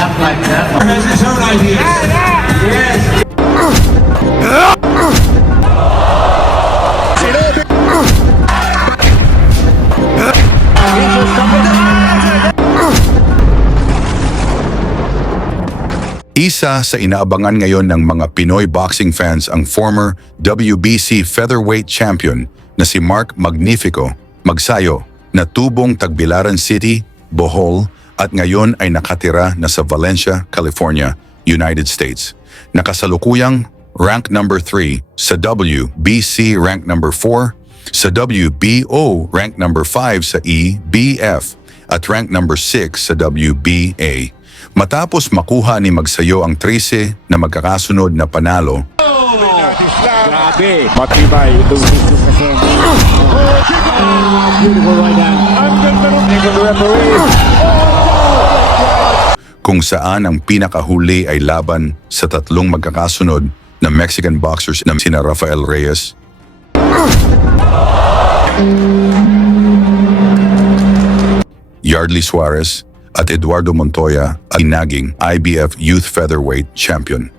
tap like that. This is her idea. Yes. Isa sa inaabangan ngayon ng mga Pinoy boxing fans ang former WBC featherweight champion na si Mark Magnifico Magsayo na tubong Tagbilaran City, Bohol at ngayon ay nakatira na sa Valencia, California, United States. Nakasalukuyang rank number 3 sa WBC, rank number 4 sa WBO, rank number 5 sa EBF at rank number 6 sa WBA. Matapos makuha ni Magsayo ang 13 na magkakasunod na panalo, grabe, matibay itong business na siya. Beautiful right hand. Ang ganda ng referee. kung saan ang pinakahuli ay laban sa tatlong magkakasunod na Mexican boxers na sina Rafael Reyes, Yardley Suarez at Eduardo Montoya ay naging IBF Youth Featherweight Champion.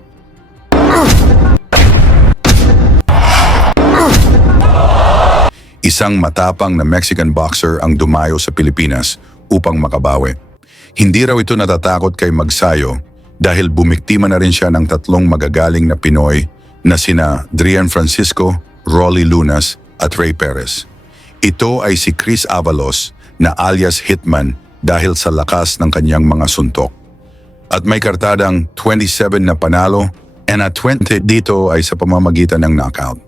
Isang matapang na Mexican boxer ang dumayo sa Pilipinas upang makabawi. Hindi raw ito natatakot kay Magsayo dahil bumiktima na rin siya ng tatlong magagaling na Pinoy na sina Drian Francisco, Rolly Lunas at Ray Perez. Ito ay si Chris Avalos na alias Hitman dahil sa lakas ng kanyang mga suntok. At may kartadang 27 na panalo and at 20 dito ay sa pamamagitan ng knockout.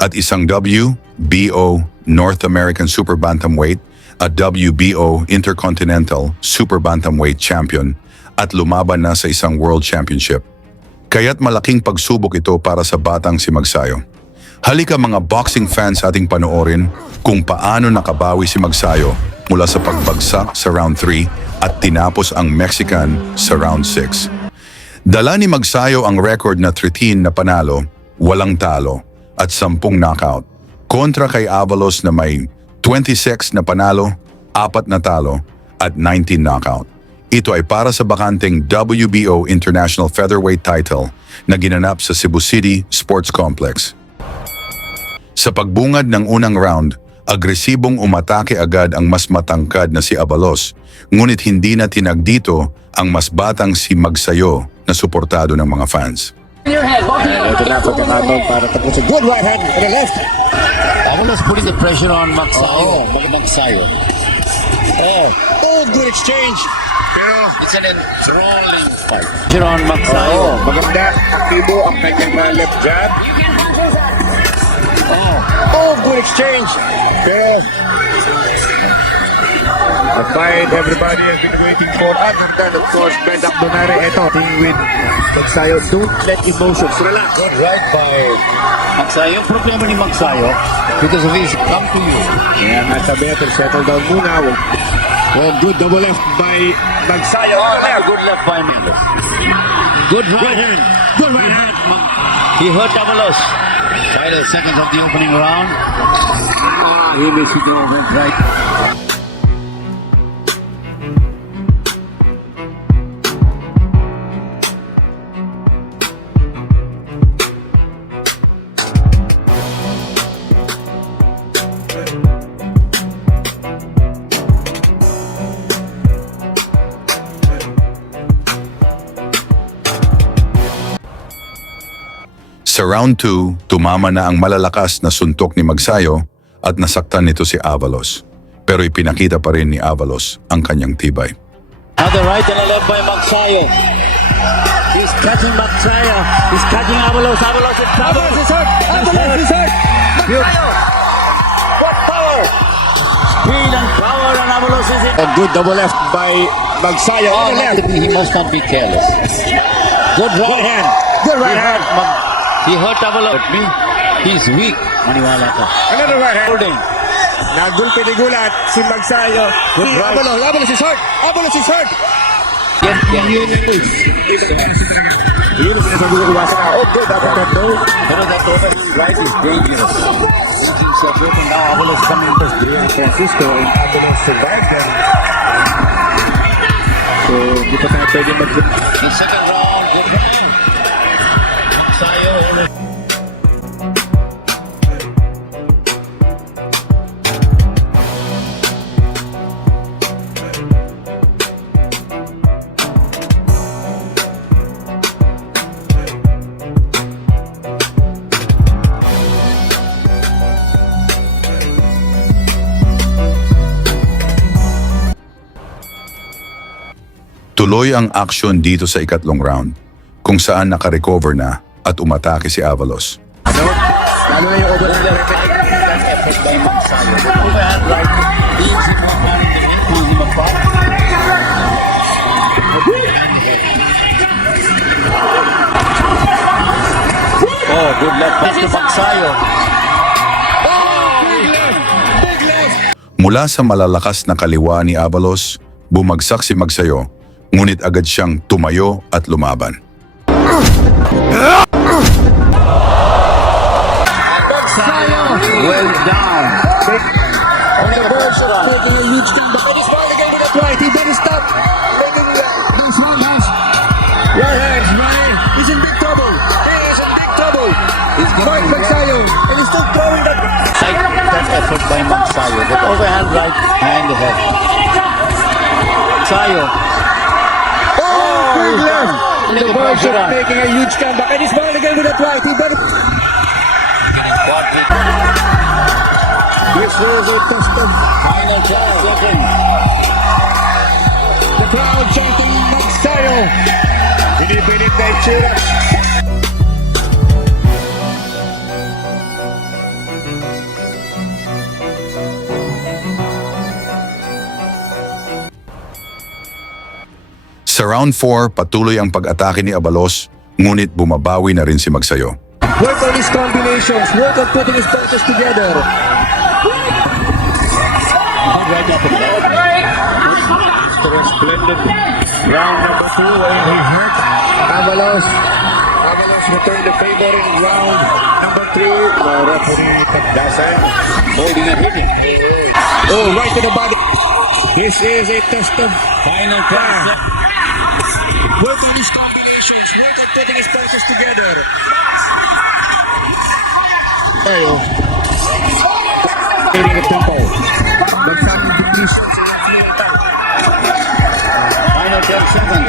At isang WBO North American Super Bantamweight at WBO Intercontinental Super Bantamweight Champion at lumaban na sa isang World Championship. Kaya't malaking pagsubok ito para sa batang si Magsayo. Halika mga boxing fans ating panoorin kung paano nakabawi si Magsayo mula sa pagbagsak sa round 3 at tinapos ang Mexican sa round 6. Dala ni Magsayo ang record na 13 na panalo, walang talo at 10 knockout kontra kay Avalos na may 26 na panalo, 4 na talo at 19 knockout. Ito ay para sa bakanteng WBO International Featherweight title na ginanap sa Cebu City Sports Complex. Sa pagbungad ng unang round, agresibong umatake agad ang mas matangkad na si Avalos, ngunit hindi na tinag dito ang mas batang si Magsayo na suportado ng mga fans. Ito na pagkakataon para tapusin. Good right hand to the left. Avalos putting the pressure on Magsayo. Magsayo. Oh, good exchange. Pero, It's an enthralling fight. Pressure on Magsayo. maganda. Aktibo ang kanyang left jab. Oh, good exchange. Pero, a fight everybody has been waiting for. Other than, of course, Ben Donare. Ito, team with Magsayo. Don't let emotions relax. Good right by Magsayo. Yung problema ni Magsayo, because of his come to you. Kaya nasa better settle down muna. Oh, good double left by Magsayo. Good left by Mendes. Good right hand. Good right hand. He hurt Avalos. Final seconds of the opening round. He missed it over right. Sa round 2, tumama na ang malalakas na suntok ni Magsayo at nasaktan nito si Avalos. Pero ipinakita pa rin ni Avalos ang kanyang tibay. Other right and a left by Magsayo. He's catching Magsayo. He's catching Avalos. Avalos is trouble. Avalos is hurt. Avalos is hurt. Magsayo. What power? Speed and power and Avalos is in. A good double left by Magsayo. On the left. He must not be careless. Good Good right. hand. Good right hand. He hurt Avalos. He's weak. Maniwala ka. Another right hand. Holding. Nagulpinigulat si Magsayo. Good right. Avalos. Avalos is hurt. Avalos is hurt. Yun ang sinasabi ko iwasan na. Oh, good. Dapat ka daw. Pero that open right is dangerous. Himself open now. Avalos coming to Francisco and Avalos survived them. So, hindi pa tayo pwede The second round, good round. Magsayo. Tuloy ang aksyon dito sa ikatlong round, kung saan nakarecover na at umatake si Avalos. Lalo na yung overhand. Effort by Magsayo. The overhand right. Easy mo man in the head. Easy mo pa. Oh, good luck back to Magsayo. Mula sa malalakas na kaliwa ni Avalos, bumagsak si Magsayo, ngunit agad siyang tumayo at lumaban. Well down. On the board, taking a huge comeback. And he's running again with a right. He doesn't stop. Making these runs. Right hands, right. He's in big trouble. He's in big trouble. Mark Magsayo. And he's still throwing that. That effort by Magsayo. That overhand right behind the head. Magsayo. Big left. On the board, Magsayo. making a huge comeback. And he's running again with a right. He doesn't. This was a test of Final chance. Second. the crowd chanting Magsayo. Binibilit na itsura. Sa round 4, patuloy ang pag-atake ni Avalos, ngunit bumabawi na rin si Magsayo. Work on his combinations. Work on putting his punches together. Splendid. Round number 2 when he hurt Avalos. Avalos returned the favor in round number 3. The referee Tagdasan holding and hitting. Oh, right to the body. This is a test of Final chance. work on his combinations. Work on putting his punches together. Tayo. Getting a tempo. Magsabi please. Final 10 seconds.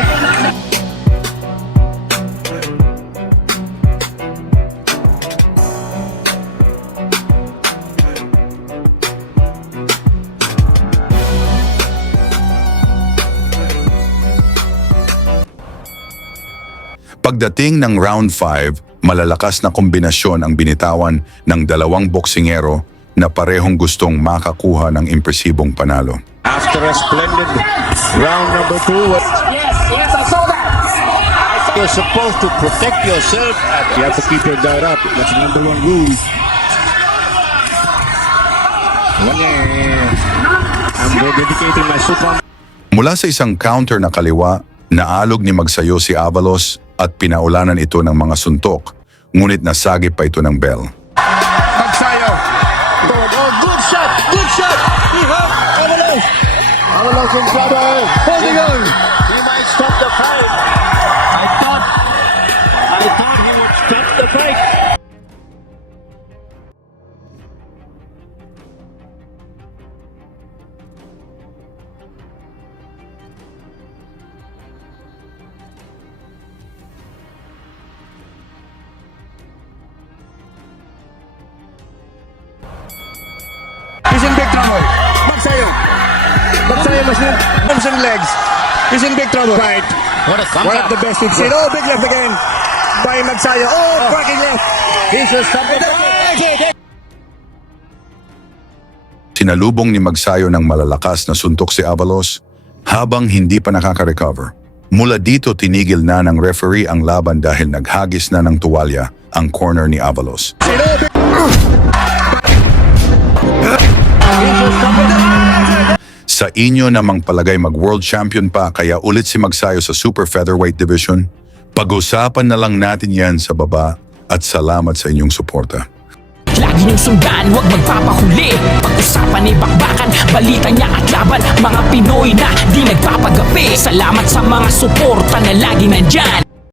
Pagdating ng round 5, malalakas na kombinasyon ang binitawan ng dalawang boksingero na parehong gustong makakuha ng impresibong panalo. After a splendid round number 2, You're supposed to protect yourself. you have to keep your guard up. That's the number 1 rule. I'm dedicating my super. Mula sa isang counter na kaliwa, naalog ni Magsayo si Avalos at pinaulanan ito ng mga suntok, ngunit nasagip pa ito ng bell. Magsayo. Oh, good shot! Good shot! He hurt Avalos. Avalos in trouble. Holding on. He might stop the fight. I thought he would stop the fight. He's in big trouble. Magsayo. Magsayo machine. Arms and legs. He's in big trouble. Right. What a One of the comeback. best we've seen. Oh, big left again. By Magsayo. Oh, cracking left. This will stop the fight. Sinalubong ni Magsayo ng malalakas na suntok si Avalos habang hindi pa nakaka-recover. Mula dito tinigil na ng referee ang laban dahil naghagis na ng tuwalya ang corner ni Avalos. Sa inyo namang palagay mag-world champion pa kaya ulit si Magsayo sa super featherweight division? Pag-usapan na lang natin yan sa baba at salamat sa inyong suporta. Lagi niyong sundan, huwag magpapahuli. Pag-usapan ay bakbakan, balita niya at laban. Mga Pinoy na di nagpapagapi. Salamat sa mga suporta na lagi nandyan.